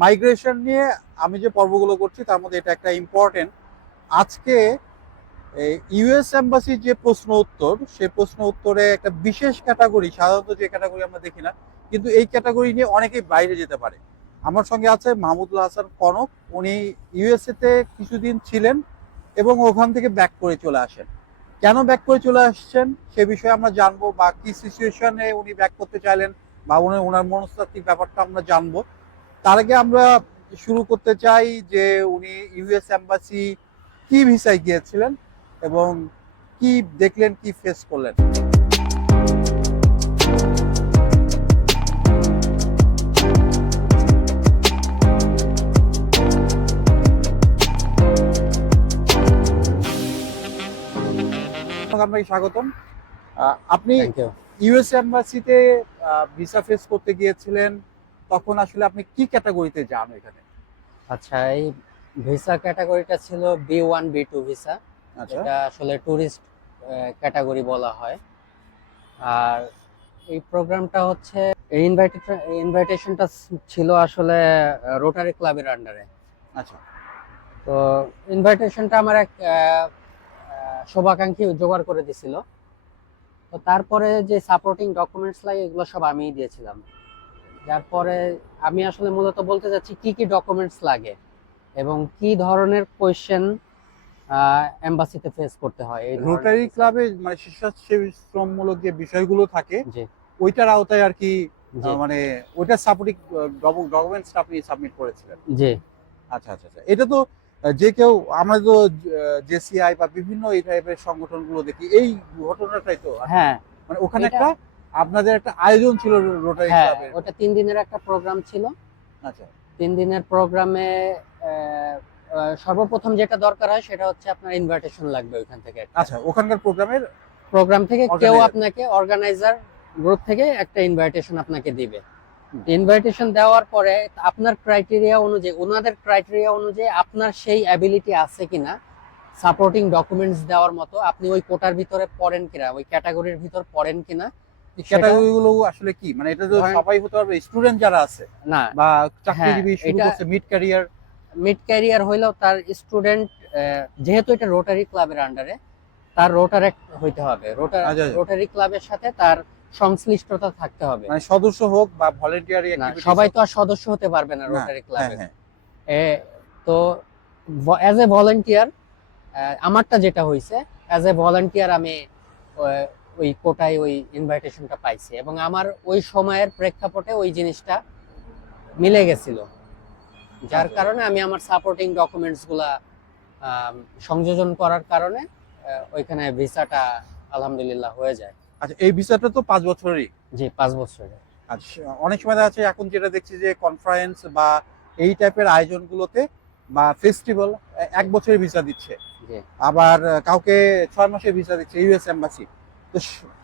Migration নিয়ে আমি যে পর্বগুলো করছি, তার মধ্যে এটা একটা ইম্পর্টেন্ট আজকে ইউএস এম্বাসির যে প্রশ্ন উত্তর, সে প্রশ্ন উত্তরে একটা বিশেষ ক্যাটাগরি সাধারণত যে ক্যাটাগরি আমরা দেখি না, কিন্তু এই ক্যাটাগরি নিয়ে অনেকেই বাইরে যেতে পারে। আমার সঙ্গে আছে মাহমুদুল হাসান কনক, উনি ইউএসএ তে কিছুদিন ছিলেন এবং ওখান থেকে ব্যাক করে চলে আসেন। কেন ব্যাক করে চলে আসছেন? সে বিষয়ে আমরা জানব বা কি সিচুয়েশনে উনি ব্যাক করতে চাইলেন বা উনি ওনার মনস্তাত্ত্বিক ব্যাপারটা আমরা জানব। তার আগে আমরা শুরু করতে চাই যে উনি ইউএস এম্বাসি কি ভিসায় গিয়েছিলেন এবং কি দেখলেন কি ফেস করলেন? আপনাকে স্বাগতম। আপনি ইউএস এম্বাসিতে ভিসা ফেস করতে গিয়েছিলেন তখন আসলে আপনি কি ক্যাটাগরিতে যান এখানে আচ্ছা এই ভিসা ক্যাটাগরিটা ছিল B one B two visa. আচ্ছা। এটা আসলে ট্যুরিস্ট ক্যাটাগরি বলা হয়। আর এই প্রোগ্রামটা হচ্ছে এই ইনভাইটেশনটা ছিল আসলে রোটারি ক্লাবের আন্ডারে আচ্ছা। তো ইনভাইটেশনটা আমার এক শুভাকাঙ্ক্ষী জোগাড় করে দিছিল। তো তারপরে যে সাপোর্টিং ডকুমেন্টস লাগে এগুলো সব আমিই দিয়েছিলাম। যার পরে আমি আসলে মূলত বলতে চাচ্ছি কি কি ডকুমেন্টস লাগে এবং কি ধরনের কোয়েশ্চেন এম্বাসিতে ফেস করতে হয় রোটারি ক্লাবে মানে স্বেচ্ছাসেবী শ্রমমূলক যে বিষয়গুলো থাকে জি। ওইটার আওতায় আর কি মানে ওইটার সাপোর্টিং ডকুমেন্টস আপনি সাবমিট করেছিলেন। জি। আচ্ছা আচ্ছা আচ্ছা। এটা তো যে কেউ আমরা তো জেসিআই বা বিভিন্ন এই টাইপের সংগঠনগুলো দেখি এই ঘটনাটাই তো হ্যাঁ। মানে ওখানে একটা আপনাদের একটা আয়োজন ছিল রোটারি হ্যাঁ ক্লাবের। ওটা তিন দিনের একটা প্রোগ্রাম ছিল। আচ্ছা। তিন দিনের প্রোগ্রামে সর্বপ্রথম যেটা দরকার হয় সেটা হচ্ছে আপনার ইনভাইটেশন লাগবে ওইখান থেকে আচ্ছা ওখানকার প্রোগ্রামের প্রোগ্রাম থেকে কেউ আপনাকে অর্গানাইজার গ্রুপ থেকে একটা ইনভাইটেশন আপনাকে দিবে। ইনভাইটেশন দেওয়ার পরে আপনার ক্রাইটেরিয়া অনুযায়ী ওনাদের ক্রাইটেরিয়া অনুযায়ী আপনার সেই অ্যাবিলিটি আছে কিনা সাপোর্টিং ডকুমেন্টস দেওয়ার মতো আপনি ওই কোটার ভিতরে পড়েন কিনা ওই ক্যাটাগরির ভিতর পড়েন কিনা সেটা- ক্যাটাগরি গুলো আসলে কি? মানে এটা তো সবাই হতে পারবে স্টুডেন্ট যারা আছে না বা চাকরিজীবী হ্যাঁ, শুরু করছে মিড ক্যারিয়ার মিড ক্যারিয়ার হইলেও তার স্টুডেন্ট যেহেতু এটা রোটারি ক্লাবের আন্ডারে তার রোটার হইতে হবে। রোটার আচ্ছা, আচ্ছা। রোটারি ক্লাবের সাথে তার সংশ্লিষ্টতা থাকতে হবে। মানে সদস্য হোক বা ভলেন্টিয়ারি সবাই তো আর সদস্য হতে পারবে না রোটারি হ্যাঁ ক্লাবে হ্যাঁ। তো অ্যাজ এ ভলান্টিয়ার আমারটা যেটা হয়েছে অ্যাজ এ ভলান্টিয়ার আমি ওই কোটায় ওই ইনভাইটেশনটা পাইছি এবং আমার ওই সময়ের প্রেক্ষাপটে ওই জিনিসটা মিলে গেছিল। যার আচ্ছা। কারণে আমি আমার সাপোর্টিং ডকুমেন্টসগুলা আম, সংযোজন করার কারণে ওইখানে ভিসাটা আলহামদুলিল্লাহ হয়ে যায়। আচ্ছা এই ভিসাটা তো পাঁচ বছরেরই? জি পাঁচ বছরে আচ্ছা অনেক সময় যাচ্ছে এখন যেটা দেখছি যে কনফারেন্স বা এই টাইপের আয়োজনগুলোতে বা ফেস্টিভ্যাল এক বছরের ভিসা দিচ্ছে। আবার কাউকে ছয় মাসের ভিসা দিচ্ছে ইউএস এম্বাসি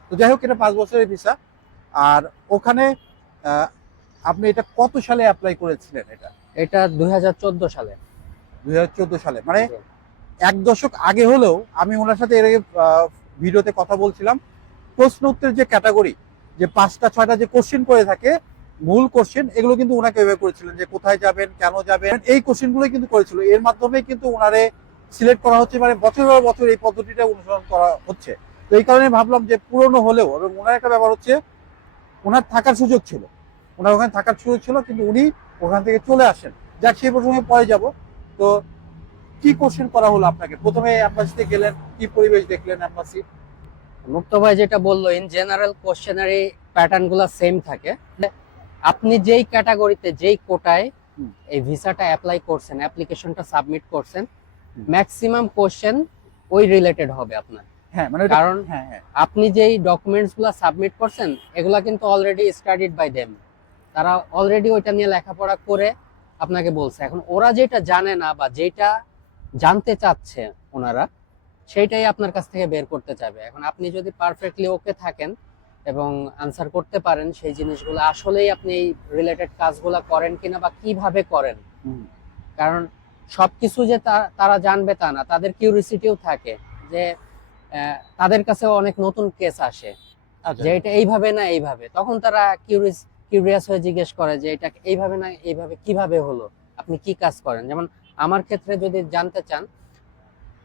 তো যাই হোক এটা পাঁচ বছরের ভিসা আর ওখানে আপনি এটা কত সালে অ্যাপ্লাই করেছিলেন এটা? এটা দুই হাজার চোদ্দ সালে। দুই হাজার চোদ্দ সালে। মানে এক দশক আগে হলেও আমি ওনার সাথে এর আগে ভিডিওতে কথা বলছিলাম। প্রশ্ন উত্তরের যে ক্যাটাগরি যে পাঁচটা ছয়টা যে কোশ্চেন করে থাকে মূল কোশ্চেন এগুলো কিন্তু ওনাকে এভাবে করেছিলেন যে কোথায় যাবেন কেন যাবেন এই কোশ্চেনগুলো কিন্তু করেছিল। এর মাধ্যমে কিন্তু ওনারে সিলেক্ট করা হচ্ছে মানে বছর বছর এই পদ্ধতিটা অনুসরণ করা হচ্ছে। তো এই কারণে ভাবলাম যে পুরনো হলেও এবং ওনার একটা ব্যাপার হচ্ছে ওনার থাকার সুযোগ ছিল। ওনার ওখানে থাকার সুযোগ ছিল কিন্তু উনি ওখান থেকে চলে আসেন। যাক সেই প্রসঙ্গে পরে যাব। তো কি কোশ্চেন করা হলো আপনাকে? প্রথমে অ্যাম্বাসিতে গেলেন কি পরিবেশ দেখলেন অ্যাম্বাসি মুক্ত ভাই যেটা বলল ইন জেনারেল কোশ্চেনারি প্যাটার্নগুলা সেম থাকে। আপনি যেই ক্যাটাগরিতে যেই কোটায় এই ভিসাটা অ্যাপ্লাই করছেন অ্যাপ্লিকেশনটা সাবমিট করছেন ম্যাক্সিমাম কোশ্চেন ওই রিলেটেড হবে আপনার। হ্যাঁ মানে কারণ হ্যাঁ হ্যাঁ। আপনি যেই ডকুমেন্টসগুলা সাবমিট করছেন এগুলা কিন্তু অলরেডি স্টাডিড বাই দেম তারা অলরেডি ওইটা নিয়ে লেখাপড়া করে আপনাকে বলছে। এখন ওরা যেটা জানে না বা যেটা জানতে চাচ্ছে ওনারা সেইটাই আপনার কাছ থেকে বের করতে চাবে এখন আপনি যদি পারফেক্টলি ওকে থাকেন এবং আনসার করতে পারেন সেই জিনিসগুলো আসলেই আপনি এই রিলেটেড কাজগুলা করেন কিনা বা কীভাবে করেন। কারণ সবকিছু যে তারা জানবে তা না। তাদের কিউরিসিটিও থাকে যে তাদের কাছে অনেক নতুন কেস আসে। আচ্ছা। যে এটা এইভাবে না এইভাবে। তখন তারা কিউরিস কিউরিয়াস হয়ে জিজ্ঞেস করে যে এটা এইভাবে না এইভাবে কীভাবে হলো? আপনি কি কাজ করেন? যেমন আমার ক্ষেত্রে যদি জানতে চান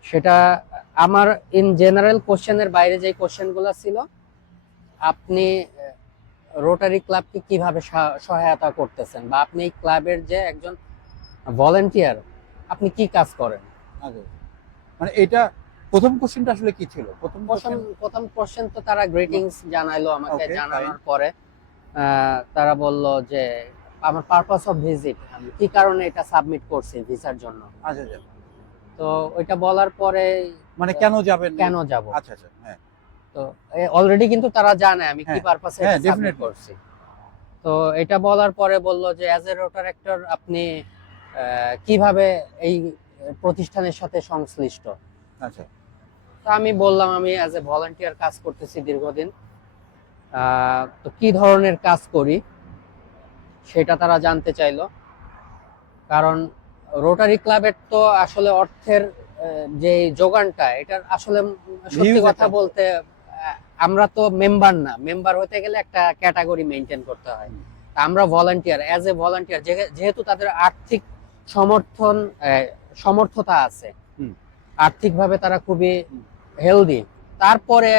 সেটা আমার ইন জেনারেল কোশ্চেনের বাইরে যে কোশ্চেনগুলো ছিল আপনি রোটারি ক্লাবকে কীভাবে সহায়তা করতেছেন? বা আপনি এই ক্লাবের যে একজন ভলেন্টিয়ার আপনি কি কাজ করেন? আচ্ছা। মানে এটা প্রথম কোশ্চেনটা আসলে কি ছিল? প্রথম কোশ্চেন প্রথম কোশ্চেন তো তারা গ্রিটিংস জানাইলো আমাকে জানানোর পরে। তারা বলল যে আমার পারপাস অফ ভিজিট আমি কি কারণে এটা সাবমিট করছি ভিসার জন্য? আচ্ছা আচ্ছা। তো ওইটা বলার পরে মানে কেন যাবেন কেন যাব? আচ্ছা আচ্ছা হ্যাঁ। তো অলরেডি কিন্তু তারা জানে আমি কি হ্যাঁ, পারপাসে হ্যাঁ, সাবমিট করছি। তো এটা বলার পরে বলল যে অ্যাজ এ রোটার অ্যাক্টর আপনি কীভাবে এই প্রতিষ্ঠানের সাথে সংশ্লিষ্ট? আচ্ছা। তো আমি বললাম আমি অ্যাজ এ ভলান্টিয়ার কাজ করতেছি দীর্ঘদিন। তো কি ধরনের কাজ করি সেটা তারা জানতে চাইলো। কারণ রোটারি ক্লাবের তো আসলে অর্থের যে যোগানটা এটার আসলে সত্যি কথা বলতে আমরা তো মেম্বার না। মেম্বার হতে গেলে একটা ক্যাটাগরি মেনটেন করতে হয়। তা আমরা ভলান্টিয়ার অ্যাজ এ ভলান্টিয়ার যেহেতু তাদের আর্থিক সমর্থন সমর্থতা আছে। আর্থিকভাবে তারা খুবই হেলদি তারপরে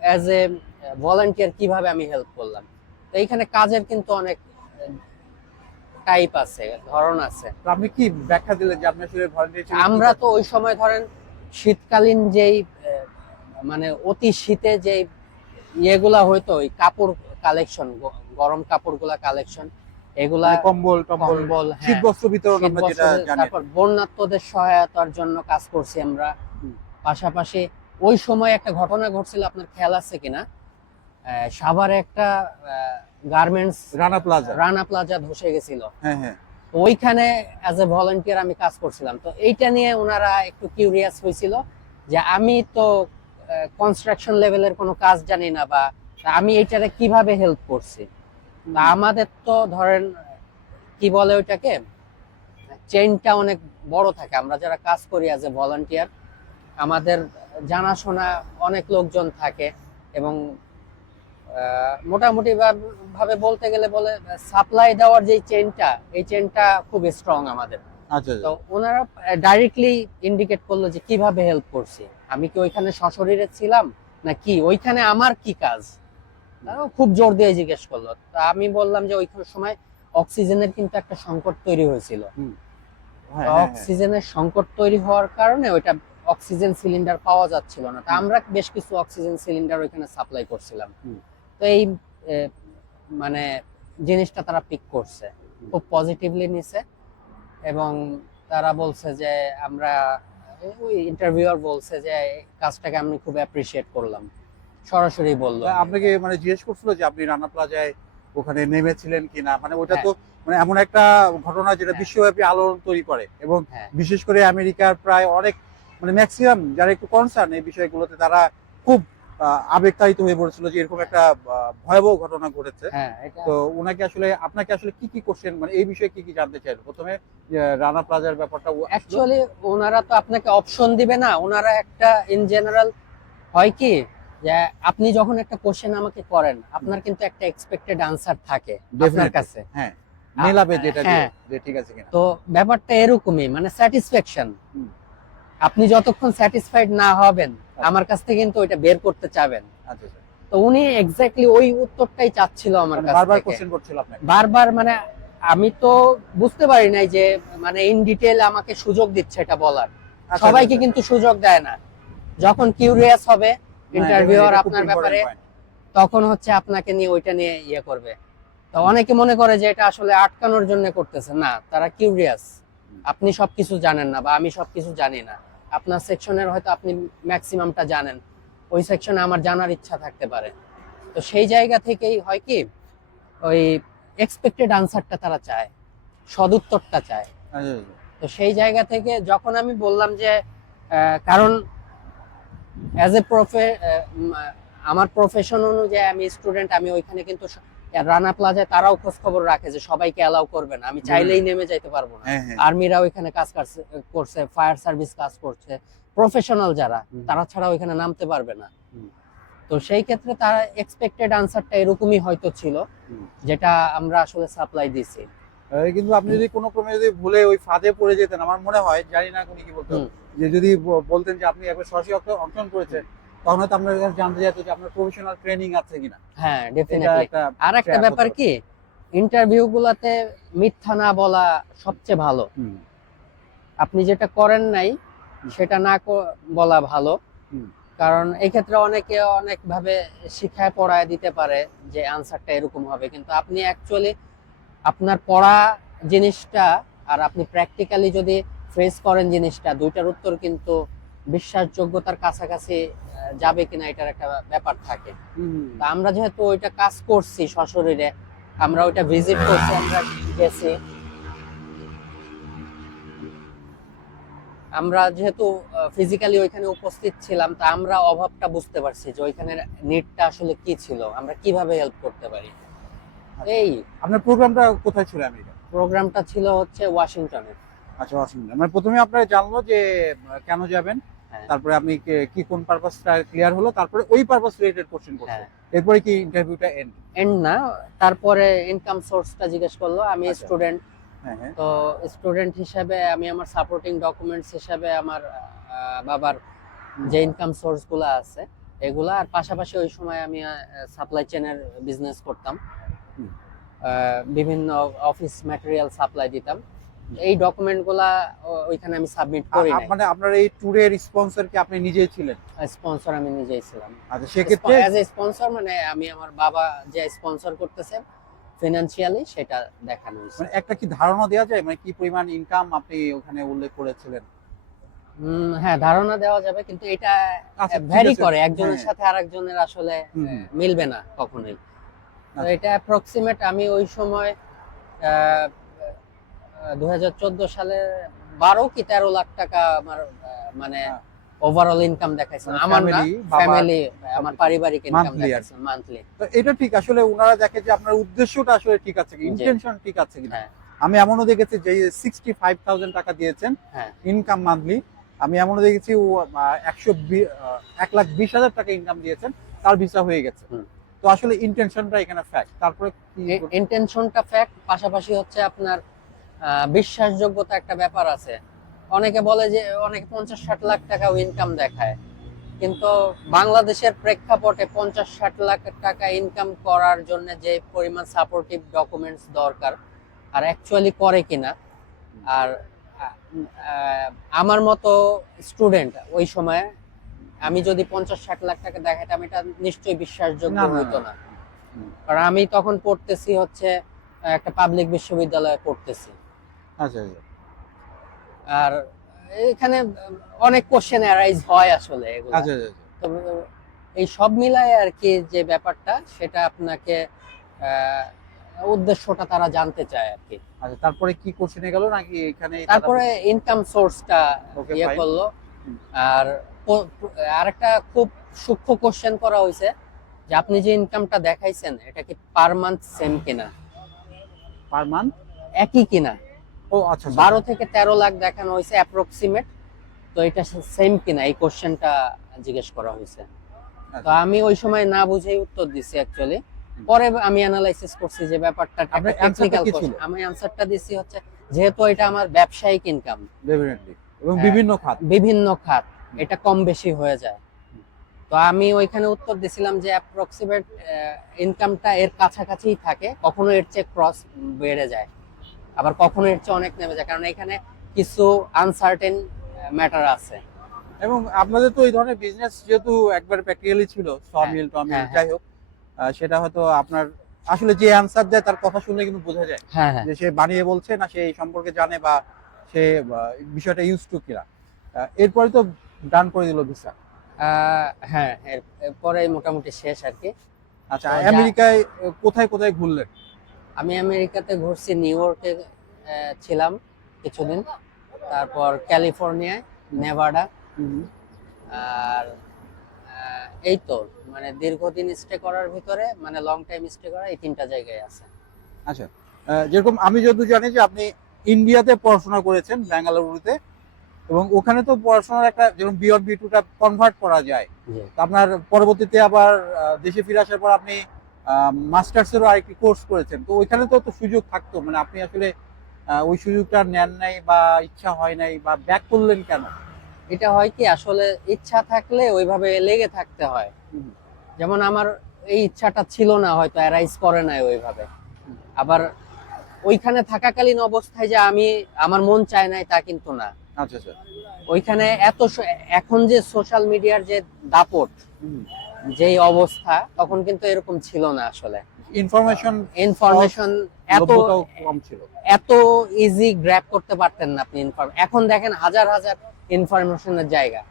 অ্যাজ এ ভলান্টিয়ার কীভাবে আমি হেল্প করলাম? তো এইখানে কাজের কিন্তু অনেক টাইপ আছে ধরন আছে। আপনি কি ব্যাখ্যা দিলেন যে আপনি আসলে ভলান্টিয়ার আমরা তো ওই সময় ধরেন শীতকালীন যেই মানে অতি শীতে যে ইয়েগুলা হয়তো ওই কাপড় কালেকশন গরম কাপড়গুলা কালেকশন এগুলা কম্বল কম্বল হ্যাঁ, বিতরণ আমরা যেটা জানি। তারপর বন্যাত্মদের সহায়তার জন্য কাজ করছি আমরা। পাশাপাশি ওই সময় একটা ঘটনা ঘটছিল আপনার খেয়াল আছে কিনা? সাভারে একটা garments Rana plaza. Rana plaza ধসে গেছিল। হ্যাঁ হ্যাঁ। ওইখানে অ্যাজ এ ভলান্টিয়ার আমি কাজ করছিলাম। তো এইটা নিয়ে ওনারা একটু কিউরিয়াস হয়েছিল যে আমি তো কনস্ট্রাকশন লেভেলের কোনো কাজ জানি না বা আমি এইটারে কীভাবে হেল্প করছি? তা আমাদের তো ধরেন কি বলে ওইটাকে? চেইনটা অনেক বড় থাকে। আমরা যারা কাজ করি অ্যাজ এ ভলান্টিয়ার আমাদের জানাশোনা অনেক লোকজন থাকে এবং মোটামুটি ভাবে বলতে গেলে বলে সাপ্লাই দেওয়ার যে চেইনটা এই চেইনটা খুব স্ট্রং আমাদের। আচ্ছা তো আচ্ছা ওনারা ডাইরেক্টলি ইন্ডিকেট করল যে কীভাবে হেল্প করছি। আমি কি ওইখানে সশরীরে ছিলাম? না কি? ওইখানে আমার কি কাজ? খুব জোর দিয়ে জিজ্ঞেস করল। তা আমি বললাম যে ওই সময় অক্সিজেনের কিন্তু একটা সংকট তৈরি হয়েছিল। হ্যাঁ, হ্যাঁ, হ্যাঁ। অক্সিজেনের সংকট তৈরি হওয়ার কারণে ওইটা অক্সিজেন সিলিন্ডার পাওয়া যাচ্ছিল না। তা আমরা বেশ কিছু অক্সিজেন সিলিন্ডার ওইখানে সাপ্লাই করছিলাম। তো এই মানে জিনিসটা তারা পিক করছে। খুব পজিটিভলি নিছে এবং তারা বলছে যে আমরা ওই ইন্টারভিউয়ার বলছে যে কাজটাকে আমি খুব অ্যাপ্রিসিয়েট করলাম। সরাসরি বলল। আপনাকে মানে জিজ্ঞেস করছিল যে আপনি রানা প্লাজায় ওখানে নেমেছিলেন কিনা? মানে ওটা হ্যাঁ। তো মানে এমন একটা ঘটনা যেটা হ্যাঁ। বিশ্বব্যাপী আলোড়ন তৈরি করে এবং হ্যাঁ। বিশেষ করে আমেরিকার প্রায় অনেক মানে ম্যাক্সিমাম যারা একটু কনসার্ন এই বিষয়গুলোতে তারা খুব আবেগতাড়িত হয়ে পড়েছিল যে এরকম একটা ভয়াবহ ঘটনা ঘটেছে। হ্যাঁ তো ওনাকে আসলে আপনাকে আসলে কি কি কোশ্চেন মানে এই বিষয়ে কি কি জানতে চাইলো? প্রথমে রানা প্লাজার ব্যাপারটা অ্যাকচুয়ালি ওনারা তো আপনাকে অপশন দিবে না। ওনারা একটা ইন জেনারেল হয় কি যে আপনি যখন একটা কোশ্চেন আমাকে করেন আপনার কিন্তু একটা এক্সপেক্টেড আনসার থাকে আপনার কাছে। হ্যাঁ মেলাবে যেটা হ্যাঁ। যে ঠিক আছে কিনা। তো ব্যাপারটা এরকমই মানে স্যাটিসফ্যাকশন আপনি যতক্ষণ স্যাটিসফাইড না হবেন আমার কাছ থেকে কিন্তু ওইটা বের করতে চাবেন। আচ্ছা আচ্ছা। তো উনি এক্স্যাক্টলি ওই উত্তরটাই চাচ্ছিল আমার মানে কাছ বারবার কোশ্চেন করছিল আপনাকে। বারবার মানে আমি তো বুঝতে পারি নাই যে মানে ইন ডিটেল আমাকে সুযোগ দিচ্ছে এটা বলার। আচ্ছা, সবাইকে আচ্ছা, কিন্তু সুযোগ দেয় না। যখন কিউরিয়াস হবে হ্যাঁ, ইন্টারভিউয়ার আপনার ব্যাপারে তখন হচ্ছে আপনাকে নিয়ে ওইটা নিয়ে ইয়ে করবে। তো অনেকে মনে করে যে এটা আসলে আটকানোর জন্য করতেছে। না তারা কিউরিয়াস আপনি সবকিছু জানেন না বা আমি সবকিছু জানি না। আপনার সেকশনের হয়তো আপনি ম্যাক্সিমামটা জানেন। ওই সেকশনে আমার জানার ইচ্ছা থাকতে পারে। তো সেই জায়গা থেকেই হয় কি ওই এক্সপেক্টেড আনসারটা তারা চায়। সদুত্তরটা চায়। আচ্ছা, আচ্ছা। তো সেই জায়গা থেকে যখন আমি বললাম যে কারণ অ্যাজ এ প্রফে আমার প্রফেশন অনুযায়ী আমি স্টুডেন্ট আমি ওইখানে কিন্তু রানা প্লাজায় তারাও খোঁজ খবর রাখে যে সবাইকে অ্যালাউ করবে না। আমি চাইলেই নেমে যাইতে পারব না। হ্যাঁ হ্যাঁ। আর্মিরা ওইখানে কাজ করছে ফায়ার সার্ভিস কাজ করছে। প্রফেশনাল যারা তারা ছাড়া ওইখানে নামতে পারবে না। তো সেই ক্ষেত্রে তারা এক্সপেক্টেড আনসারটা এরকমই হয়তো ছিল যেটা আমরা আসলে সাপ্লাই দিছি কিন্তু আপনি যদি কোনো ক্রমে যদি ভুলে ওই ফাঁদে পড়ে যেতেন আমার মনে হয় জানি না উনি কি বলতো। যে যদি বলতেন যে আপনি একবার সরাসরি অংশগ্রহণ করেছেন তখন হয়তো আপনার কাছে জানতে যেত যে আপনার প্রফেশনাল ট্রেনিং আছে কিনা। হ্যাঁ ডেফিনেটলি আর একটা ব্যাপার কি ইন্টারভিউ গুলাতে মিথ্যা না বলা সবচেয়ে ভালো। আপনি যেটা করেন নাই সেটা না বলা ভালো। কারণ এই ক্ষেত্রে অনেকে অনেক ভাবে শিখায় পড়ায় দিতে পারে যে আনসারটা এরকম হবে। কিন্তু আপনি অ্যাকচুয়ালি আপনার পড়া জিনিসটা আর আপনি প্র্যাকটিক্যালি যদি ফেস করেন জিনিসটা দুইটার উত্তর কিন্তু বিশ্বাসযোগ্যতার কাছাকাছি যাবে কিনা এটার একটা ব্যাপার থাকে। তা আমরা যেহেতু ওইটা কাজ করছি সশরীরে আমরা ওইটা ভিজিট করছি আমরা গেছি। আমরা যেহেতু ফিজিক্যালি ওইখানে উপস্থিত ছিলাম তা আমরা অভাবটা বুঝতে পারছি যে ওইখানের নিডটা আসলে কি ছিল আমরা কীভাবে হেল্প করতে পারি। এই। আপনার প্রোগ্রামটা কোথায় ছিল আমেরিকা প্রোগ্রামটা ছিল হচ্ছে ওয়াশিংটনে আচ্ছা ওয়াশিংটন মানে প্রথমে আপনারা জানলো যে কেন যাবেন? হ্যাঁ। তারপরে আপনি কি কোন পারপাসটা ক্লিয়ার হলো? তারপরে ওই পারপাস রিলেটেড কোশ্চেন এরপরে কি ইন্টারভিউটা এন্ড এন্ড না তারপরে ইনকাম সোর্সটা জিজ্ঞেস করল আমি আচ্ছা। স্টুডেন্ট হ্যাঁ হ্যাঁ। তো স্টুডেন্ট হিসাবে আমি আমার সাপোর্টিং ডকুমেন্টস হিসাবে আমার বাবার যে ইনকাম সোর্সগুলো আছে এগুলা আর পাশাপাশি ওই সময় আমি সাপ্লাই চেনের বিজনেস করতাম। বিভিন্ন অফিস ম্যাটেরিয়াল সাপ্লাই দিতাম। এই ডকুমেন্টগুলা ওইখানে আমি সাবমিট করি নাই। মানে আপনার এই ট্যুরের স্পন্সর কি আপনি নিজেই ছিলেন? স্পন্সর আমি নিজেই ছিলাম। আচ্ছা সেক্ষেত্রে অ্যাজ এ স্পন্সর মানে আমি আমার বাবা যে স্পন্সর করতেছে ফিনান্সিয়ালি সেটা দেখানো হয়েছে। মানে একটা কি ধারণা দেওয়া যায়? মানে কি পরিমাণ ইনকাম আপনি ওখানে উল্লেখ করেছিলেন? হ্যাঁ ধারণা দেওয়া যাবে কিন্তু এটা আচ্ছা, ভ্যারি করে। একজনের হ্যাঁ। সাথে আরেকজনের আসলে। মিলবে না কখনোই। তো আচ্ছা। এটা অ্যাপ্রক্সিমেট আমি ওই সময় সালে বারো কি তেরো লাখ টাকা আমার মানে হ্যাঁ। ওভারঅল ইনকাম দেখাইছে মানে আমার ফ্যামিলি আমার পারিবারিক ইনকাম Monthly আর দেখাইছে মান্থলি তো এটা ঠিক আসলে ওনারা দেখে যে আপনার উদ্দেশ্যটা আসলে ঠিক আছে কি ইন্টেনশন ঠিক আছে কিনা। হ্যাঁ। আমি এমনও দেখেছি যে সিক্সটি ফাইভ থাউজেন্ড টাকা দিয়েছেন হ্যাঁ। ইনকাম মান্থলি আমি এমনও দেখেছি ও একশো এক লাখ বিশ হাজার টাকা ইনকাম দিয়েছেন তার ভিসা হয়ে গেছে। তো আসলে ইন্টেনশনটা এখানে ফ্যাক্ট তারপরে ইন্টেনশনটা ফ্যাক্ট পাশাপাশি হচ্ছে আপনার বিশ্বাসযোগ্যতা একটা ব্যাপার আছে। অনেকে বলে যে অনেকে পঞ্চাশ ষাট লাখ টাকা ইনকাম দেখায়। কিন্তু বাংলাদেশের প্রেক্ষাপটে পঞ্চাশ ষাট লাখ টাকা ইনকাম করার জন্য যে পরিমাণ সাপোর্টিভ ডকুমেন্টস দরকার আর অ্যাকচুয়ালি করে কিনা আর আমার মতো স্টুডেন্ট ওই সময় আমি যদি পঞ্চাশ ষাট লাখ টাকা দেখাতাম এটা নিশ্চয়ই বিশ্বাসযোগ্য হতো না। না। কারণ আমি তখন পড়তেছি হচ্ছে একটা পাবলিক বিশ্ববিদ্যালয়ে পড়তেছি। আচ্ছা আচ্ছা। আর এখানে অনেক কোশ্চেন অ্যারাইজ হয় আসলে এগুলো। আচ্ছা তো এই সব মিলায় আর কি যে ব্যাপারটা সেটা আপনাকে উদ্দেশ্যটা তারা জানতে চায় আর কি। আচ্ছা তারপরে কি কোশ্চেনে গেল নাকি এখানে তারপরে ইনকাম সোর্সটা ইয়ে. করল। আর আরেকটা খুব সূক্ষ্ম কোশ্চেন করা হয়েছে যে আপনি যে ইনকামটা দেখাইছেন এটা কি পার মান্থ সেম কিনা? পার মান্থ একই কিনা? ও আচ্ছা আচ্ছা। বারো থেকে তেরো লাখ দেখানো হয়েছে অ্যাপ্রক্সিমেট তো এটা সেম কিনা? এই কোশ্চেনটা জিজ্ঞেস করা হয়েছে। তো আচ্ছা। আমি ওই সময় না বুঝেই উত্তর দিছি অ্যাকচুয়ালি পরে আমি অ্যানালাইসিস করছি যে ব্যাপারটা টেকনিক্যাল আমি অ্যানসারটা দিছি হচ্ছে যেহেতু এটা আমার ব্যবসায়িক ইনকাম ডেফিনেটলি এবং হ্যাঁ। বিভিন্ন খাত। বিভিন্ন খাত। এটা কম বেশি হয়ে যায়। তো আমি ওইখানে উত্তর দিছিলাম যে অ্যাপ্রক্সিমেট ইনকামটা এর কাছাকাছিই থাকে। কখনো এর চেয়ে ক্রস বেড়ে যায়। আবার কখনো এর চেয়ে অনেক নেমে যায় কারণ এখানে কিছু আনসার্টেন ম্যাটার আছে। এবং আপনাদের তো এই ধরনের বিজনেস যেহেতু একবার প্র্যাকটিক্যালি ছিল সমিল টমিল হ্যাঁ, হ্যাঁ। যাই হোক সেটা হয়তো আপনার আসলে যে আনসার দেয় তার কথা শুনলে কিন্তু বোঝা যায় হ্যাঁ হ্যাঁ। যে সে বানিয়ে বলছে না সে এই সম্পর্কে জানে বা সে বিষয়টা ইউজ টু কিনা। এরপরে তো ডান করে দিল ভিসা হ্যাঁ এর- এরপরে মোটামুটি শেষ আর কি। আচ্ছা আমেরিকায় কোথায় কোথায় ঘুরলেন? আমি আমেরিকাতে ঘুরছি নিউ ইয়র্কে ছিলাম কিছুদিন। তারপর ক্যালিফোর্নিয়ায় নেভাডা। আর এই তো মানে দীর্ঘদিন স্টে করার ভিতরে মানে লং টাইম স্টে করা এই তিনটা জায়গায় আছে। আচ্ছা যেরকম আমি যতদূর জানি যে আপনি ইন্ডিয়াতে পড়াশোনা করেছেন বেঙ্গালুরুতে এবং ওখানে তো পড়াশোনার একটা যেরকম বিয়ড বি টুটা কনভার্ট করা যায়। আপনার পরবর্তীতে আবার দেশে ফিরে আসার পর আপনি মাস্টার্সেরও আরেকটি কোর্স করেছেন। তো ওইখানে তো সুযোগ থাকতো। মানে আপনি আসলে ওই সুযোগটা নেন নাই বা ইচ্ছা হয় নাই বা ব্যাক করলেন কেন? এটা হয় কি আসলে ইচ্ছা থাকলে ওইভাবে লেগে থাকতে হয়। যেমন আমার এই ইচ্ছাটা ছিল না হয়তো অ্যারাইজ করে নাই ওইভাবে। আবার ওইখানে থাকাকালীন অবস্থায় যে আমি আমার মন চায় নাই তা কিন্তু না। আচ্ছা আচ্ছা। ওইখানে এত এখন যে সোশ্যাল মিডিয়ার যে দাপট। যেই অবস্থা তখন কিন্তু এরকম ছিল না আসলে। ইনফরমেশন ইনফরমেশন এত কম ছিল। এত ইজি গ্র্যাব করতে পারতেন না আপনি এখন দেখেন হাজার হাজার ইনফরমেশনের জায়গা।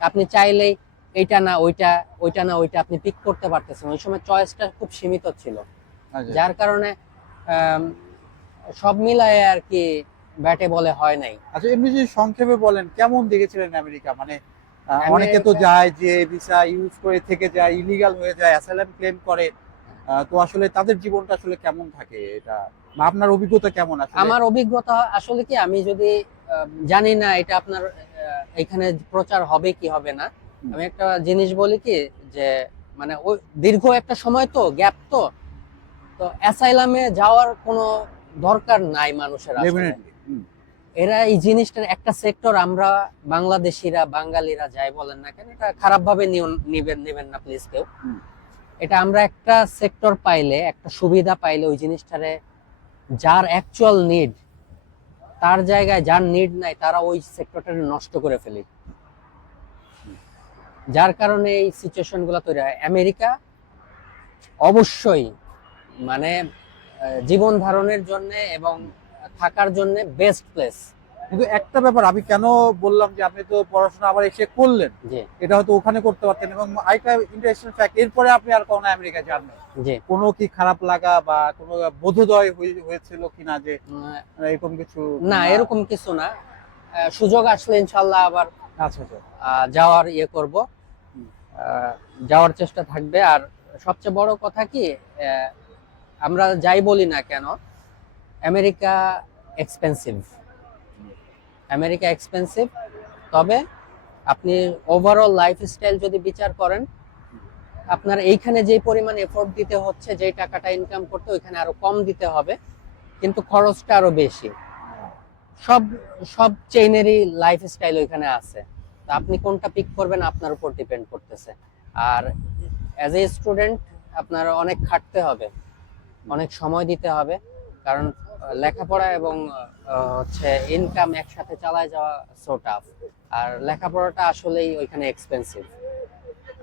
আপনি চাইলেই এইটা না ওইটা ওইটা না ওইটা আপনি পিক করতে পারতেছেন। ওই সময় চয়েসটা খুব সীমিত ছিল। আচ্ছা। যার কারণে সব মিলায় আর কি ব্যাটে বলে হয় নাই। আচ্ছা এমনি যদি সংক্ষেপে বলেন কেমন দেখেছিলেন আমেরিকা? মানে অনেকে তো যায় যে ভিসা ইউজ করে থেকে যায় ইলিগাল হয়ে যায় অ্যাসাইলাম ক্লেম করে। তো আসলে তাদের জীবনটা আসলে কেমন থাকে এটা? বা আপনার অভিজ্ঞতা কেমন আছে আমার অভিজ্ঞতা আসলে কি আমি যদি জানি না এটা আপনার এখানে প্রচার হবে কি হবে না আমি একটা জিনিস বলি কি যে মানে ওই দীর্ঘ একটা সময় তো গ্যাপ তো তো অ্যাসাইলামে যাওয়ার কোনো দরকার নাই মানুষের আসলে। এরা এই জিনিসটার একটা সেক্টর আমরা বাংলাদেশিরা বাঙালিরা যাই বলেন না কেন এটা খারাপ ভাবে নিবেন নেবেন না প্লিজ কেউ। এটা আমরা একটা সেক্টর পাইলে একটা সুবিধা পাইলে ওই জিনিসটারে যার অ্যাকচুয়াল নিড তার জায়গায় যার নিড নাই তারা ওই সেক্টরটা নষ্ট করে ফেলে। যার কারণে এই সিচুয়েশনগুলো তৈরি হয়। আমেরিকা অবশ্যই মানে জীবন ধারণের জন্য এবং থাকার জন্য বেস্ট প্লেস কিন্তু একটা ব্যাপার আমি কেন বললাম যে আপনি তো পড়াশোনা আবার এসে করলেন? এটা হয়তো ওখানে করতে পারতেন এবং আরেকটা ইন্টারেস্টিং ফ্যাক্ট এরপরে আপনি আর কখনো আমেরিকা যান কোনো কি খারাপ লাগা বা কোনো বোধোদয় হয়েছিল কিনা যে এরকম কিছু? না এরকম কিছু না। সুযোগ আসলে ইনশাল্লাহ আবার আচ্ছা আচ্ছা। যাওয়ার ইয়ে করব। যাওয়ার চেষ্টা থাকবে। আর সবচেয়ে বড় কথা কি আমরা যাই বলি না কেন আমেরিকা এক্সপেন্সিভ আমেরিকা এক্সপেন্সিভ তবে আপনি ওভারঅল লাইফস্টাইল যদি বিচার করেন, আপনার এইখানে যে পরিমাণ এফোর্ট দিতে হচ্ছে, যেই টাকাটা ইনকাম করতে, ওইখানে আরও কম দিতে হবে, কিন্তু খরচটা আরও বেশি। সব সব চেইনেরই লাইফস্টাইল ওইখানে আছে। তো আপনি কোনটা পিক করবেন, আপনার উপর ডিপেন্ড করতেছে। আর অ্যাজ এ স্টুডেন্ট আপনার অনেক খাটতে হবে, অনেক সময় দিতে হবে, কারণ লেখাপড়া এবং হচ্ছে ইনকাম একসাথে চালায় যাওয়া সো টাফ আর লেখাপড়াটা আসলেই ওইখানে এক্সপেন্সিভ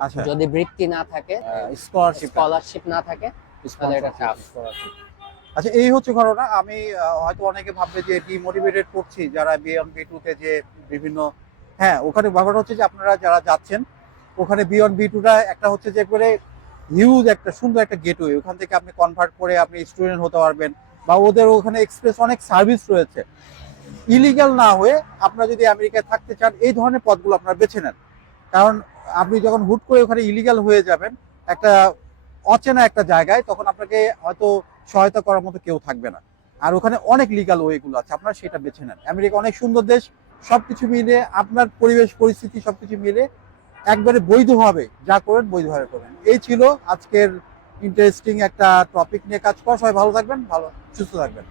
আচ্ছা। যদি বৃত্তি না থাকে স্কলারশিপ স্কলারশিপ না থাকে তাহলে এটা tough। আচ্ছা এই হচ্ছে ঘটনা আমি হয়তো অনেকে ভাববে যে ডিমোটিভেটেড করছি যারা বি অন বি টুতে যে বিভিন্ন হ্যাঁ ওখানে ব্যাপারটা হচ্ছে যে আপনারা যারা যাচ্ছেন ওখানে বি অন বি টুটা একটা হচ্ছে যে একবারে হিউজ একটা সুন্দর একটা গেটওয়ে ওখান থেকে আপনি কনভার্ট করে আপনি স্টুডেন্ট হতে পারবেন। বা ওদের ওখানে এক্সপ্রেস অনেক সার্ভিস রয়েছে। ইলিগাল না হয়ে আপনারা যদি আমেরিকায় থাকতে চান, এই ধরনের পথগুলো আপনারা বেছে নেন। কারণ আপনি যখন হুট করে ওখানে ইলিগাল হয়ে যাবেন, একটা অচেনা একটা জায়গায়, তখন আপনাকে হয়তো সহায়তা করার মতো কেউ থাকবে না। আর ওখানে অনেক লিগাল ওয়েগুলো আছে, আপনারা সেটা বেছে নেন। আমেরিকা অনেক সুন্দর দেশ, সবকিছু মিলে, আপনার পরিবেশ, পরিস্থিতি সবকিছু মিলে একবারে বৈধভাবে, যা করেন বৈধভাবে করেন। এই ছিল আজকের ইন্টারেস্টিং একটা টপিক নিয়ে কাজ করা। সবাই ভালো থাকবেন ভালো সুস্থ থাকবেন।